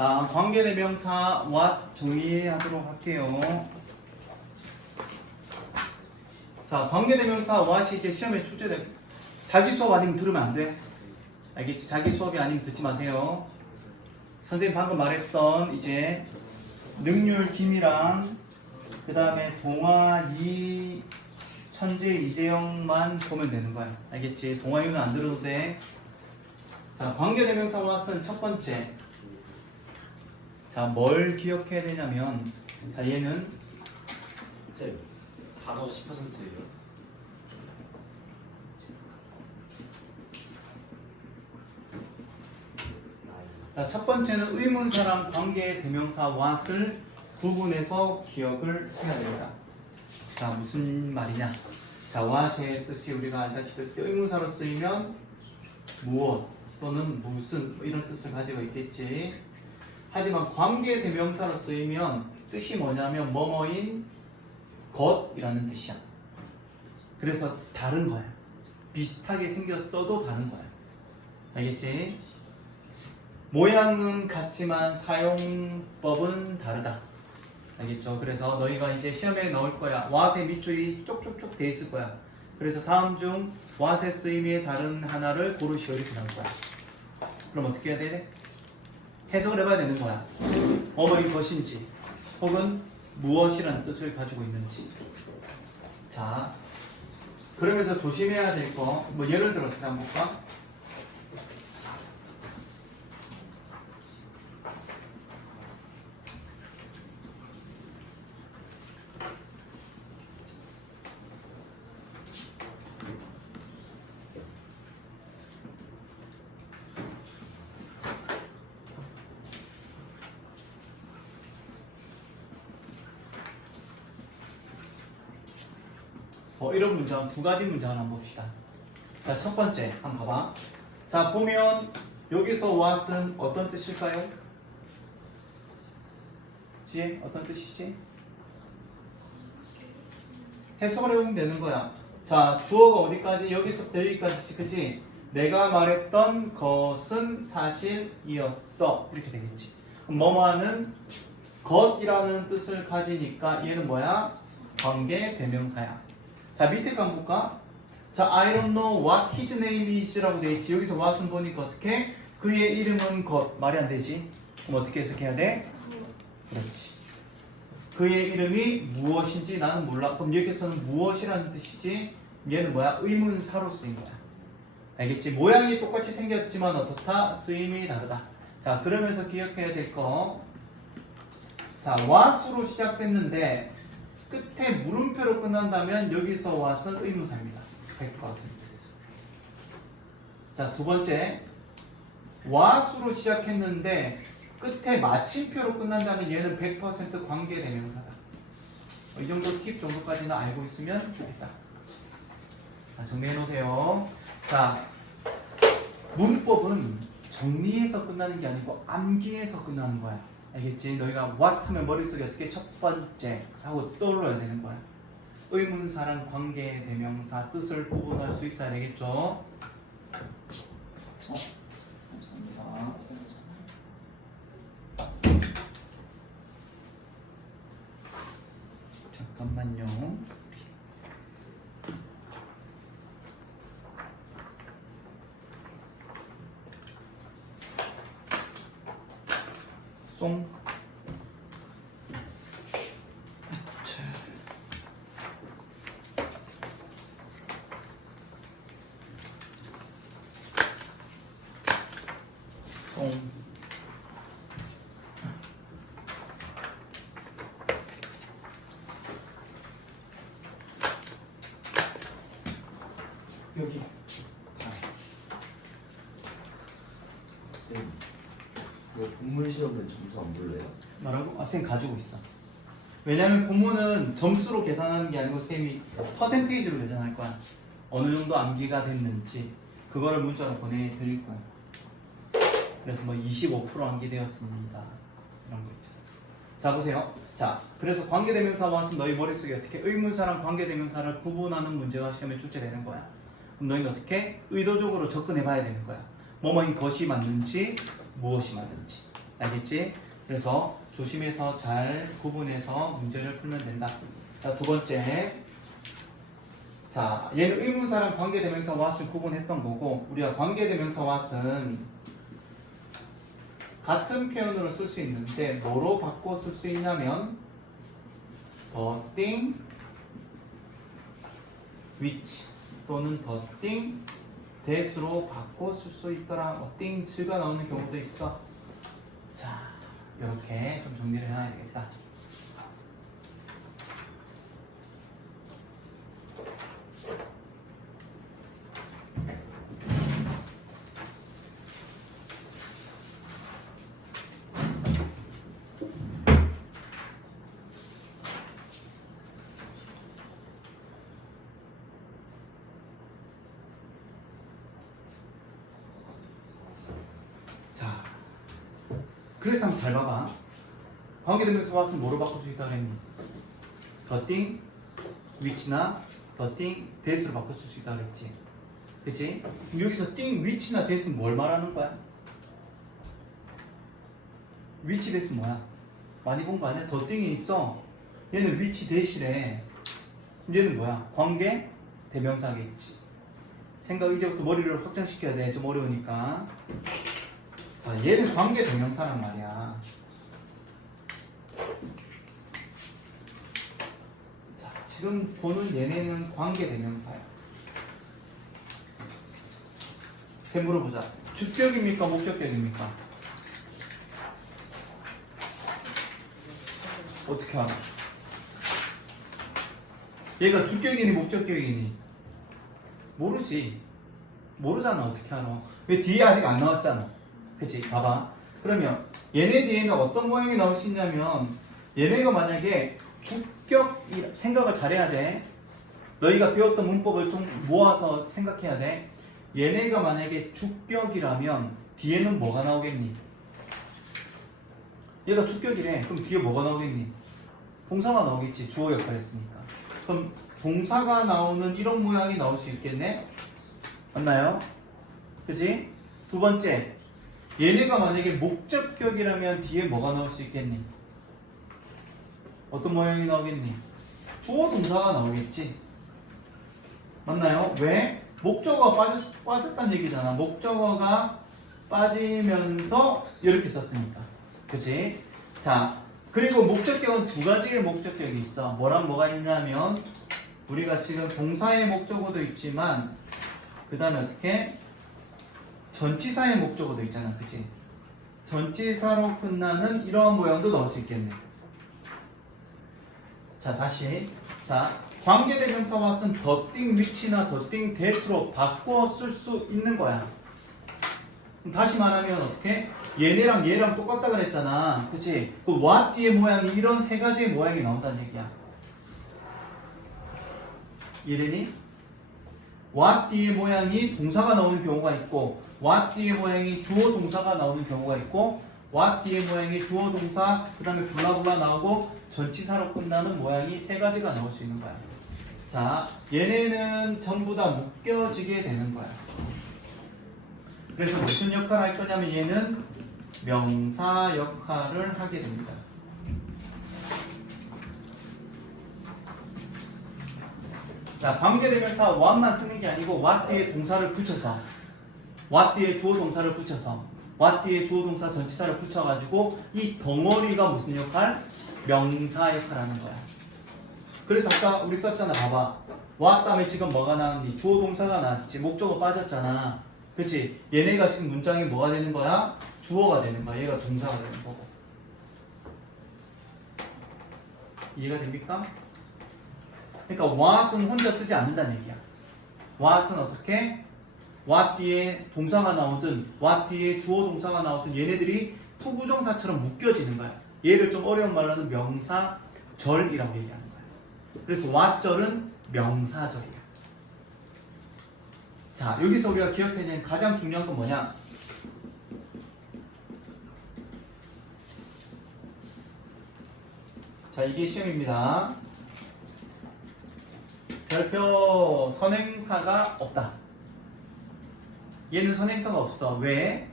자, 관계대명사 what 정리하도록 할게요. 자, 관계대명사 what이 이제 시험에 출제돼. 자기 수업 아니면 들으면 안 돼. 알겠지? 자기 수업이 아니면 듣지 마세요. 선생님 방금 말했던 이제 능률 김이랑 그 다음에 동아 이 천재 이재영만 보면 되는 거야. 알겠지? 동아 이는 안 들어도 돼. 자, 관계대명사 what은 첫 번째. 자, 뭘 기억해야 되냐면, 자, 얘는 쌤, 단어 10%예요. 자, 첫 번째는 의문사랑 관계대명사 what을 구분해서 기억을 해야 됩니다. 자, 무슨 말이냐? 자, what의 뜻이 우리가 알다시피 의문사로 쓰이면 무엇 또는 무슨 뭐 이런 뜻을 가지고 있겠지. 하지만 관계대명사로 쓰이면 뜻이 뭐냐면 뭐뭐인 것이라는 뜻이야. 그래서 다른 거야. 비슷하게 생겼어도 다른 거야. 알겠지? 모양은 같지만 사용법은 다르다. 알겠죠? 그래서 너희가 이제 시험에 나올 거야. what의 밑줄이 쪽쪽쪽 돼 있을 거야. 그래서 다음 중 what의 쓰임의 다른 하나를 고르시오 이렇게 나올 거야. 그럼 어떻게 해야 돼? 해석을 해봐야 되는 거야. 뭐뭐인 것인지 혹은 무엇이라는 뜻을 가지고 있는지. 자, 그러면서 조심해야 될 거, 뭐 예를 들어서 한번 볼까? 이런 문장, 두 가지 문장을 한번 봅시다. 자, 첫 번째, 한번 봐봐. 자, 보면 여기서 what은 어떤 뜻일까요? 지혜, 어떤 뜻이지? 해석을 해보면 되는 거야. 자, 주어가 어디까지? 여기서부터 여기까지, 그치? 내가 말했던 것은 사실이었어. 이렇게 되겠지. 뭐뭐하는 것이라는 뜻을 가지니까 얘는 뭐야? 관계 대명사야. 자, 밑에 거 한번 볼까? 자, I don't know what his name is 라고 되어 있지. 여기서 what은 보니까 어떻게? 그의 이름은 것. 말이 안 되지. 그럼 어떻게 해석해야 돼? 그렇지. 그의 이름이 무엇인지 나는 몰라. 그럼 여기서는 무엇이라는 뜻이지? 얘는 뭐야? 의문사로 쓰입니다. 알겠지? 모양이 똑같이 생겼지만 어떻다? 쓰임이 다르다. 자, 그러면서 기억해야 될 거. 자, what으로 시작됐는데 끝에 물음표로 끝난다면 여기서 what은 의문사입니다. 100%. 자, 두 번째. what으로 시작했는데 끝에 마침표로 끝난다면 얘는 100% 관계대명사다. 이 정도 팁 정도까지는 알고 있으면 좋겠다. 자, 정리해 놓으세요. 자, 문법은 정리해서 끝나는 게 아니고 암기해서 끝나는 거야. 알겠지? 너희가 what 하면 머릿속에 어떻게 첫 번째 하고 떠올려야 되는 거야. 의문사랑 관계대명사 뜻을 구분할 수 있어야 되겠죠? 감사합니다. 잠깐만요. 송. 송. 여기. 쌤, 이거 본문 시험은 점수 안 볼래요? 뭐라고? 아, 쌤 가지고 있어. 왜냐면 본문은 점수로 계산하는 게 아니고 쌤이 퍼센테이지로 계산할 거야. 어느 정도 암기가 됐는지 그거를 문자로 보내드릴 거야. 그래서 뭐 25% 암기되었습니다. 이런 거 있죠. 자, 보세요. 자, 그래서 관계대명사 what은 너희 머릿속에 어떻게 의문사랑 관계대명사를 구분하는 문제가 시험에 출제되는 거야. 그럼 너희는 어떻게 의도적으로 접근해 봐야 되는 거야. 뭐뭐인 것이 맞는지 무엇이 맞는지. 알겠지? 그래서 조심해서 잘 구분해서 문제를 풀면 된다. 자, 두 번째. 자, 얘는 의문사랑 관계대명사 what을 구분했던 거고, 우리가 관계대명사 what은 같은 표현으로 쓸 수 있는데 뭐로 바꿔 쓸 수 있냐면 the thing which 또는 the thing that으로 바꿔 쓸 수 있더라. 뭐 things가 나오는 경우도 있어. 자, 이렇게 좀 정리를 해놔야 되겠다. 자, 그래서 한번 잘 봐봐. 관계대명사 what은 뭐로 바꿀 수 있다 그랬니? the thing, which나 the thing, that으로 바꿀 수 있다 그랬지. 그치? 그럼 여기서 thing, which나 that은 뭘 말하는 거야? which, that은 뭐야? 많이 본 거 아니야? the thing이 있어. 얘는 which, that이래. 얘는 뭐야? 관계 대명사겠지. 생각 이제부터 머리를 확장시켜야 돼. 좀 어려우니까. 자, 얘는 관계 대명사란 말이야. 자, 지금 보는 얘네는 관계 대명사야. 제 물어보자. 주격입니까? 목적격입니까? 어떻게 알아? 얘가 주격이니 목적격이니? 모르지. 모르잖아. 어떻게 알아? 왜 뒤에 아직 안 나왔잖아. 그치? 봐봐. 그러면 얘네 뒤에는 어떤 모양이 나올 수 있냐면, 얘네가 만약에 주격, 생각을 잘해야 돼. 너희가 배웠던 문법을 좀 모아서 생각해야 돼. 얘네가 만약에 주격이라면 뒤에는 뭐가 나오겠니? 얘가 주격이래. 그럼 뒤에 뭐가 나오겠니? 동사가 나오겠지. 주어 역할 했으니까. 그럼 동사가 나오는 이런 모양이 나올 수 있겠네? 맞나요? 그치? 두 번째, 얘네가 만약에 목적격이라면 뒤에 뭐가 나올 수 있겠니? 어떤 모양이 나오겠니? 주어 동사가 나오겠지. 맞나요? 왜? 목적어가 빠졌다는 얘기잖아. 목적어가 빠지면서 이렇게 썼으니까. 그치? 자, 그리고 목적격은 두 가지의 목적격이 있어. 뭐랑 뭐가 있냐면, 우리가 지금 동사의 목적어도 있지만, 그 다음에 어떻게? 전치사의 목적어도 있잖아. 그치? 전치사로 끝나는 이러한 모양도 넣을 수 있겠네. 자, 다시. 자, 관계대명사 what은 the thing which나 the thing that으로 바꿔 쓸 수 있는 거야. 다시 말하면 어떻게? 얘네랑 얘랑 똑같다 그랬잖아. 그치? 그 what 뒤의 모양이 이런 세 가지의 모양이 나온다는 얘기야. 이해되니? what 뒤의 모양이 동사가 나오는 경우가 있고, what 뒤의 모양이 주어 동사가 나오는 경우가 있고, what 뒤의 모양이 주어 동사 그 다음에 블라블라 나오고 전치사로 끝나는 모양이 세 가지가 나올 수 있는 거야. 자, 얘네는 전부 다 묶여지게 되는 거야. 그래서 무슨 역할을 할 거냐면 얘는 명사 역할을 하게 됩니다. 자, 관계대명사 what만 쓰는 게 아니고 what 뒤에 동사를 붙여서, what 뒤에 주어 동사를 붙여서, what 뒤에 주어 동사 전치사를 붙여가지고 이 덩어리가 무슨 역할? 명사 역할을 하는 거야. 그래서 아까 우리 썼잖아. 봐봐. what 다음에 지금 뭐가 나왔니? 주어 동사가 나왔지. 목적어 빠졌잖아. 그치? 얘네가 지금 문장이 뭐가 되는 거야? 주어가 되는 거야. 얘가 동사가 되는 거고. 이해가 됩니까? 그러니까 what은 혼자 쓰지 않는다는 얘기야. what은 어떻게? what 뒤에 동사가 나오든 what 뒤에 주어 동사가 나오든 얘네들이 투부정사처럼 묶여지는 거야. 얘를 좀 어려운 말로 하는 명사절이라고 얘기하는 거야. 그래서 what절은 명사절이야. 자, 여기서 우리가 기억해야 되는 가장 중요한 건 뭐냐? 자, 이게 시험입니다. 별표 선행사가 없다. 얘는 선행사가 없어. 왜?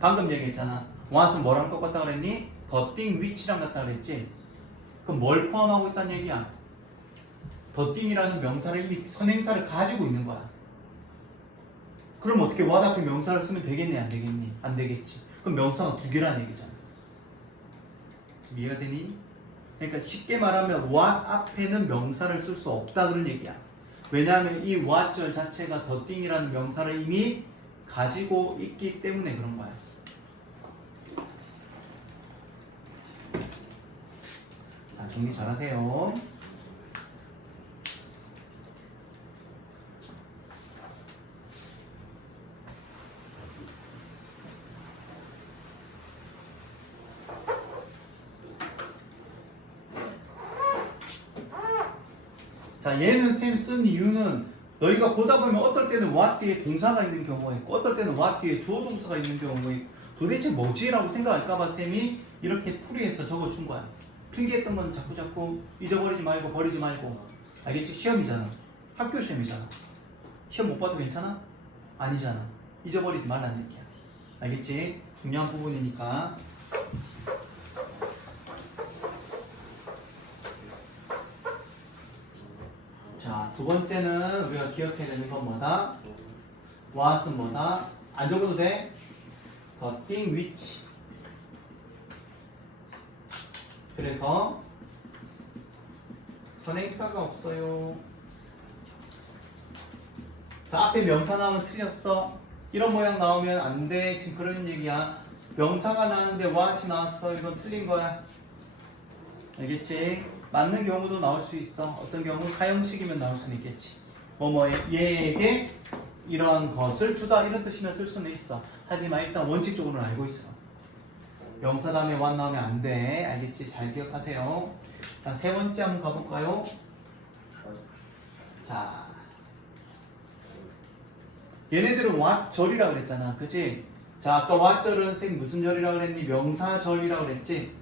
방금 얘기했잖아. what은 뭐랑 똑같다 그랬니? the thing which랑 같다 그랬지? 그럼 뭘 포함하고 있다는 얘기야? the thing이라는 명사를 이미 선행사를 가지고 있는 거야. 그럼 어떻게 what 앞에 명사를 쓰면 되겠니? 안 되겠니? 안 되겠지. 그럼 명사가 두 개라는 얘기잖아. 좀 이해가 되니? 그러니까 쉽게 말하면 what 앞에는 명사를 쓸 수 없다 그런 얘기야. 왜냐하면 이 what 절 자체가 the thing이라는 명사를 이미 가지고 있기 때문에 그런 거야. 자, 정리 잘 하세요. 자, 얘는 쌤 쓴 이유는 너희가 보다 보면 어떨 때는 what 뒤에 동사가 있는 경우가 있고 어떨 때는 what 뒤에 주어 동사가 있는 경우가 있고 도대체 뭐지? 라고 생각할까봐 쌤이 이렇게 풀이해서 적어준 거야. 필기했던 건 자꾸 잊어버리지 말고 버리지 말고. 알겠지? 시험이잖아. 학교 시험이잖아. 시험 못 봐도 괜찮아? 아니잖아. 잊어버리지 말라는 얘기야. 알겠지? 중요한 부분이니까. 자, 두 번째는 우리가 기억해야 되는 건 뭐다? what은 뭐다? 안 적어도 돼? the thing which. 그래서 선행사가 없어요. 자, 앞에 명사 나오면 틀렸어. 이런 모양 나오면 안 돼. 지금 그런 얘기야. 명사가 나왔는데 what이 나왔어. 이건 틀린 거야. 알겠지? 맞는 경우도 나올 수 있어. 어떤 경우 사형식이면 나올 수는 있겠지. 얘에게 이러한 것을 주다 이런 뜻이면 쓸 수는 있어. 하지만 일단 원칙적으로는 알고 있어. 명사 다음에 what 나오면 안 돼. 알겠지? 잘 기억하세요. 자, 세 번째 한번 가볼까요? 자, 얘네들은 what 절이라고 그랬잖아. 그치? 자, 아까 what 절은 선생님 무슨 절이라고 그랬니? 명사절이라고 그랬지?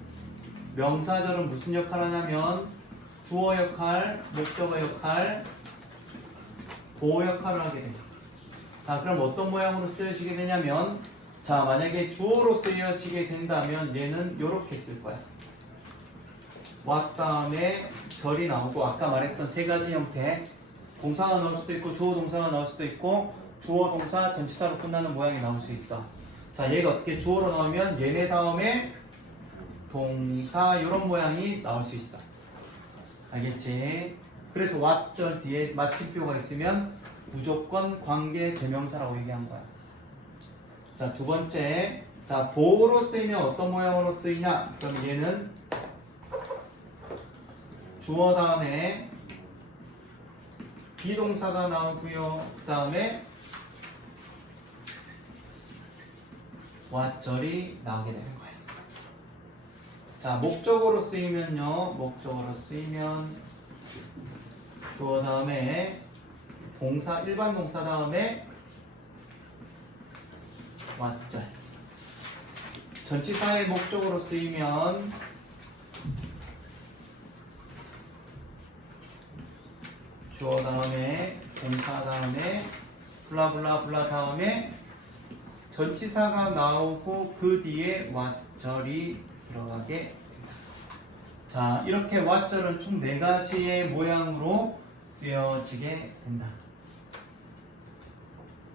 명사절은 무슨 역할을 하냐면 주어 역할, 목적어 역할, 보호 역할을 하게 돼. 자, 그럼 어떤 모양으로 쓰여지게 되냐면 자, 만약에 주어로 쓰여지게 된다면 얘는 이렇게 쓸 거야. what 다음에 절이 나오고 아까 말했던 세 가지 형태 동사가 나올 수도 있고 주어 동사가 나올 수도 있고 주어 동사 전치사로 끝나는 모양이 나올 수 있어. 자, 얘가 어떻게 주어로 나오면 얘네 다음에 동사 이런 모양이 나올 수 있어. 알겠지? 그래서 what 절 뒤에 마침표가 있으면 무조건 관계 대명사라고 얘기한 거야. 자, 두 번째. 자, 보호로 쓰이면 어떤 모양으로 쓰이냐? 그럼 얘는 주어 다음에 비동사가 나오고요. 그 다음에 what 절이 나오게 되는 거야. 자, 목적어로 쓰이면요. 목적어로 쓰이면 주어 다음에 동사, 일반 동사 다음에 what 절. 전치사의 목적어로 쓰이면 주어 다음에 동사 다음에 블라블라블라 다음에 전치사가 나오고 그 뒤에 what 절이 들어가게 됩니다. 자, 이렇게 what 절은 총 4가지의 모양으로 쓰여지게 된다.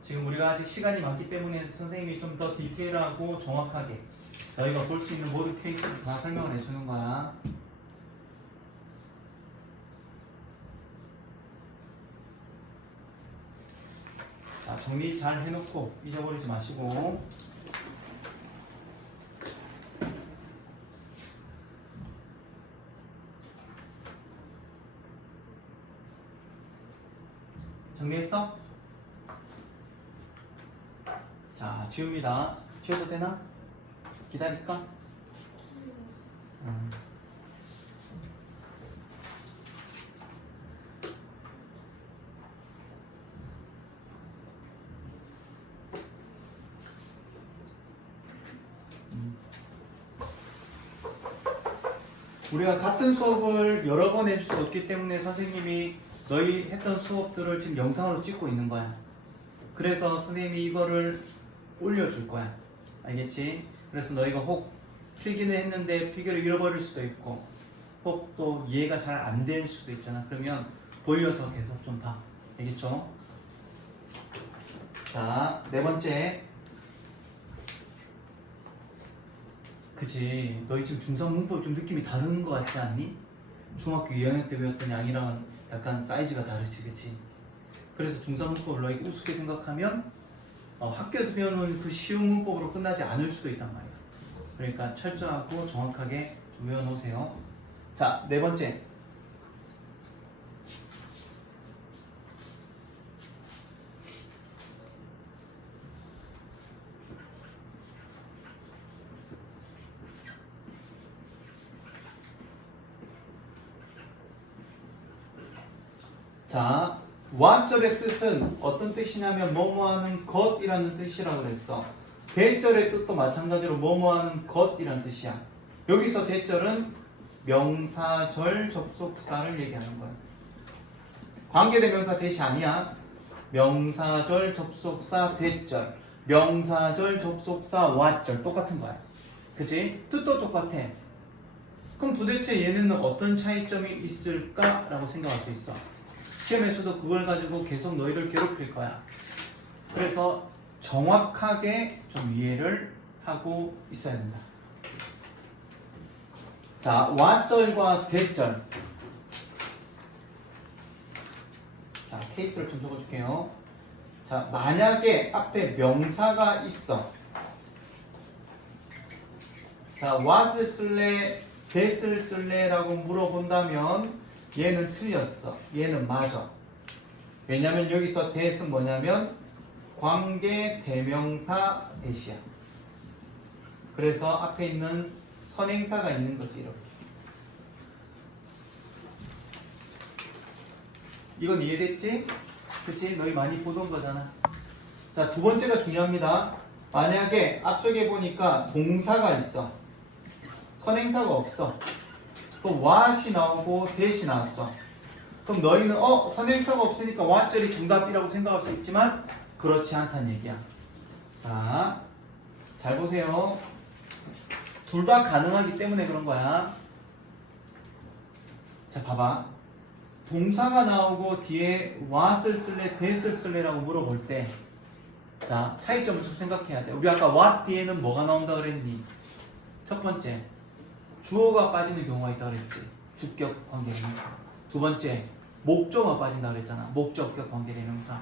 지금 우리가 아직 시간이 많기 때문에 선생님이 좀 더 디테일하고 정확하게 너희가 볼 수 있는 모든 케이스를 다 설명을 해주는 거야. 자, 정리 잘 해놓고 잊어버리지 마시고. 정리했어? 자, 지웁니다. 지워도 되나? 기다릴까? 우리가 같은 수업을 여러 번 해줄 수 없기 때문에 선생님이 너희 했던 수업들을 지금 영상으로 찍고 있는 거야. 그래서 선생님이 이거를 올려줄 거야. 알겠지? 그래서 너희가 혹 필기는 했는데 필기를 잃어버릴 수도 있고 혹 또 이해가 잘 안 될 수도 있잖아. 그러면 돌려서 계속 좀 봐. 알겠죠? 자, 네 번째. 그치, 너희 지금 중3 문법 좀 느낌이 다른 것 같지 않니? 중학교 2학년 때 배웠던 양이랑 약간 사이즈가 다르지, 그치? 그래서 중3 문법을 너희 우습게 생각하면 학교에서 배우는 그 쉬운 문법으로 끝나지 않을 수도 있단 말이야. 그러니까 철저하고 정확하게 좀 외워놓으세요. 자, 네 번째. 자, 와절의 뜻은 어떤 뜻이냐면 뭐뭐하는 것이라는 뜻이라고 그랬어. 대절의 뜻도 마찬가지로 뭐뭐하는 것이라는 뜻이야. 여기서 대절은 명사절 접속사를 얘기하는 거야. 관계대명사 대시 아니야. 명사절 접속사 대절, 명사절 접속사 와절 똑같은 거야. 그치? 뜻도 똑같아. 그럼 도대체 얘는 어떤 차이점이 있을까라고 생각할 수 있어. 시험에서도 그걸 가지고 계속 너희를 괴롭힐 거야. 그래서 정확하게 좀 이해를 하고 있어야 된다. 자, 와절과 대절. 자, 케이스를 좀 적어줄게요. 자, 만약에 앞에 명사가 있어. 자, what을 쓸래, that을 쓸래라고 물어본다면 얘는 틀렸어. 얘는 맞아. 왜냐면 여기서 that은 뭐냐면 관계 대명사 that이야. 그래서 앞에 있는 선행사가 있는 거지, 이렇게. 이건 이해됐지? 그치? 너희 많이 보던 거잖아. 자, 두 번째가 중요합니다. 만약에 앞쪽에 보니까 동사가 있어. 선행사가 없어. 그럼 what이 나오고 that이 나왔어. 그럼 너희는 선행사가 없으니까 what절이 정답이라고 생각할 수 있지만 그렇지 않다는 얘기야. 자, 잘 보세요. 둘 다 가능하기 때문에 그런 거야. 자, 봐봐. 동사가 나오고 뒤에 what을 쓸래, that을 쓸래라고 물어볼 때, 자, 차이점을 좀 생각해야 돼. 우리 아까 what 뒤에는 뭐가 나온다 그랬니? 첫 번째, 주어가 빠지는 경우가 있다 그랬지. 주격 관계대명사. 두 번째, 목적어가 빠진다 그랬잖아. 목적격 관계대명사.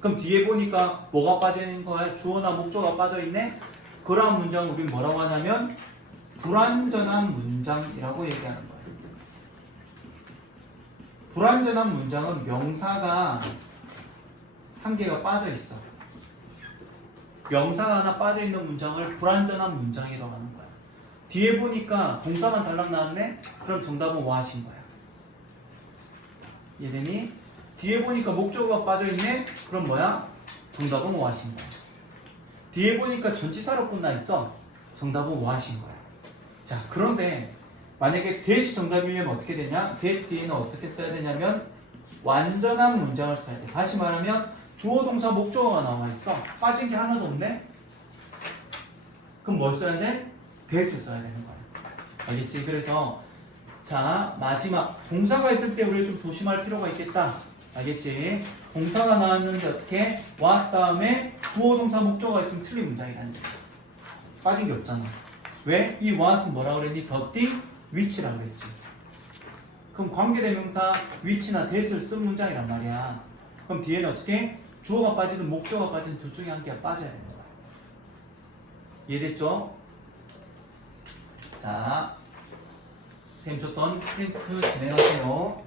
그럼 뒤에 보니까 뭐가 빠지는 거야? 주어나 목적어가 빠져있네? 그러한 문장을 우리는 뭐라고 하냐면 불완전한 문장이라고 얘기하는 거야. 불완전한 문장은 명사가 한 개가 빠져있어. 명사가 하나 빠져있는 문장을 불완전한 문장이라고 하는 거야. 뒤에 보니까 동사만 달랑 나왔네? 그럼 정답은 what인 거야. 이해되니? 뒤에 보니까 목적어가 빠져있네? 그럼 뭐야? 정답은 what인 거야. 뒤에 보니까 전치사로 끝나있어? 정답은 what인 거야. 자, 그런데 만약에 that이 정답이려면 어떻게 되냐? that 뒤에는 어떻게 써야 되냐면 완전한 문장을 써야 돼. 다시 말하면 주어, 동사, 목적어가 나와있어. 빠진 게 하나도 없네? 그럼 뭘 써야 돼? that을 써야 되는 거야. 알겠지? 그래서 자, 마지막 동사가 있을 때 우리 좀 조심할 필요가 있겠다. 알겠지? 동사가 나왔는데 어떻게? what 다음에 주어, 동사, 목적어가 있으면 틀린 문장이라는 거야. 빠진 게 없잖아. 왜? 이 what은 뭐라 그랬니? 더띵 which라고 그랬지. 그럼 관계대명사 which나 that을 쓴 문장이란 말이야. 그럼 뒤에는 어떻게? 주어가 빠지든 목적어가 빠지든 둘 중에 한 개가 빠져야 되는 거야. 이해됐죠? 자, 선생님 줬던 힌트 진행하세요.